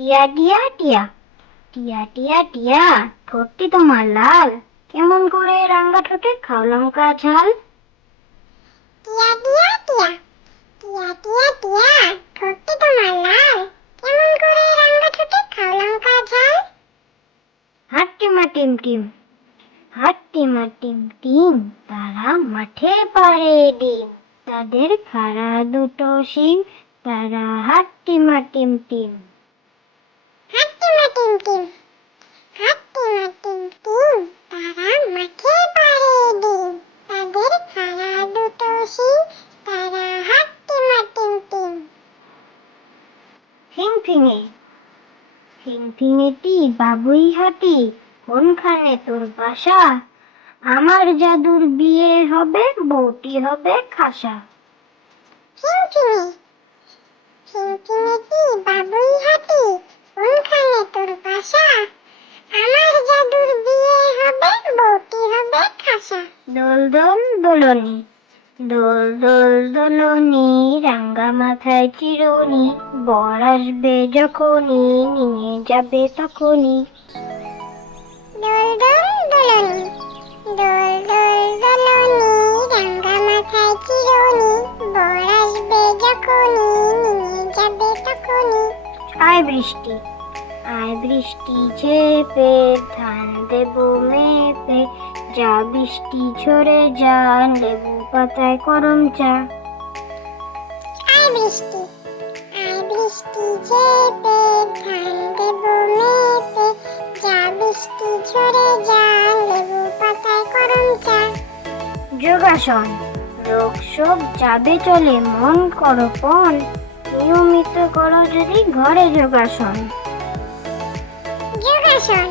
টিয়া টিয়া টিয়া টিয়া টিয়া টিয়া, ঠোঁটটি তোমার লাল, কেমন করে রাঙা ঠোঁটে খাও লঙ্কা ঝাল? টিয়া টিয়া টিয়া টিয়া টিয়া টিয়া, ঠোঁটটি তোমার লাল, কেমন করে রাঙা ঠোঁটে খাও লঙ্কা ঝাল? হাট্টিমা টিম টিম, হাট্টিমা টিম টিম, তারা মাঠে পাড়ে ডিম, তাদের খাড়া দুটো শিং, তারা হাট্টিমা টিম টিম। হাট্টিমা টিম টিম, হাট্টিমা টিম টিম, তারা মাঠে পাড়ে ডিম, তাদের খাড়া দুটো শিং, তারা হাট্টিমা টিম টিম। ফিংফিঙে, ফিংফিঙেটি বাবুই হাতি, কোনখানে তোর বাসা? আমার জাদুর বিয়ে হবে, বউটি হবে খাসা। ফিংফিঙে, ফিংফিঙেটি বাবুই হাতি, কোনখানে তোর বাসা? আমার জাদুর বিয়ে হবে, বউটি হবে খাসা। দোল দোল দোলনি, দোল দোল দোলনি, রাঙ্গা মাথায় চিরুনি, বর আসবে যখনই, নিয়ে যাবে তখনই। দোল দোল দোলনি, দোল দোল দোলনি, রাঙা মাথায় চিরুনি, বর আসবে যখনই, নিয়ে যাবে তখনই। আয় বৃষ্টি, আয় বৃষ্টি ঝেপে, ধান দেবো মেপে, যা বৃষ্টি ঝরে যা, লেবু পাতায় করম চা। আয় বৃষ্টি, আয় বৃষ্টি ঝেপে, ধান দেবো মেপে, যা বৃষ্টি ঝরে যা, লেবু পাতায় করম চা। যোগাসন, রোগ শোক যাবে চলে, মন করো পণ, নিয়মিত করো যদি ঘরে যোগাসন। যোগাসন,